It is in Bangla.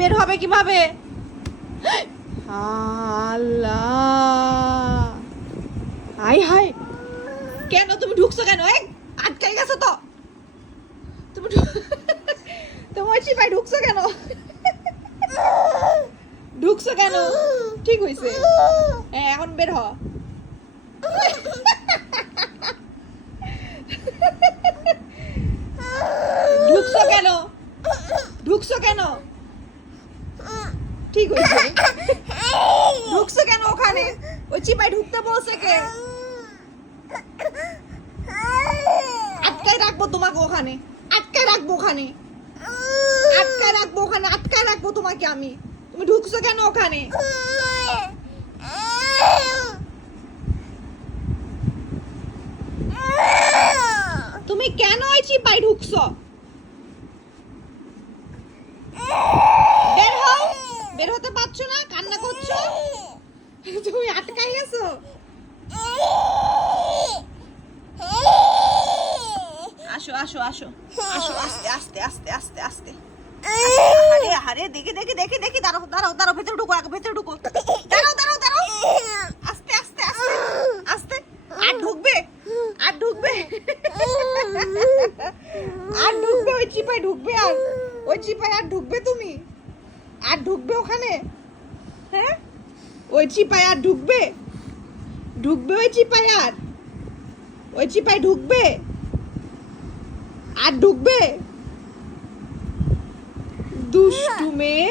বের হবে কিভাবে? আল্লাহ, হাই হাই, কেন তুমি ঢুকছো কেন? আটকাই গেছো তো তুমি। তোমার চিপাই ঢুকছো কেন? ঢুকছো কেন? ঠিক হয়েছে, হ্যাঁ এখন বের হ। ঢুকছো কেন? ঢুকছো কেন? ঠিক হয়েছে, ঢুকছো কেন ওখানে? ওই চিপাই ঢুকতে বলছে কে? আটকায় রাখবো তোমাকে ওখানে, আটকায় রাখবো ওখানে, আটকায় রাখবো ওখানে, আটকায় রাখবো তোমাকে আমি। তুমি ঢুকছো কেন ওখানে? তুমি কেন ওই চিপাই ঢুকছো? বের হও, বের হতে পারছো না, কান্না করছো, তুমি আটকাই গেছো। আসো আসো আসো আসো, আস্তে আস্তে আস্তে আস্তে আস্তে। আরে আরে, দেখি দেখি দেখি দেখি, দাঁড়াও দাঁড়াও দাঁড়াও, ভেতরে ঢুকো, আগে ভেতরে ঢুকো, দাঁড়াও দাঁড়াও দাঁড়াও, আস্তে আস্তে আস্তে আস্তে। আর ঢুকবে, আর ঢুকবে, আর ঢুকবে, ওই চিপাই ঢুকবে, আর ওই চিপাই আর ঢুকবে, তুমি আর ঢুকবে ওখানে? হ্যাঁ, ওই চিপাই আর ঢুকবে? ঢুকবে ওই চিপাই? আর ওই চিপাই ঢুকবে? আর ঢুকবে? দুষ্টু মেয়ে।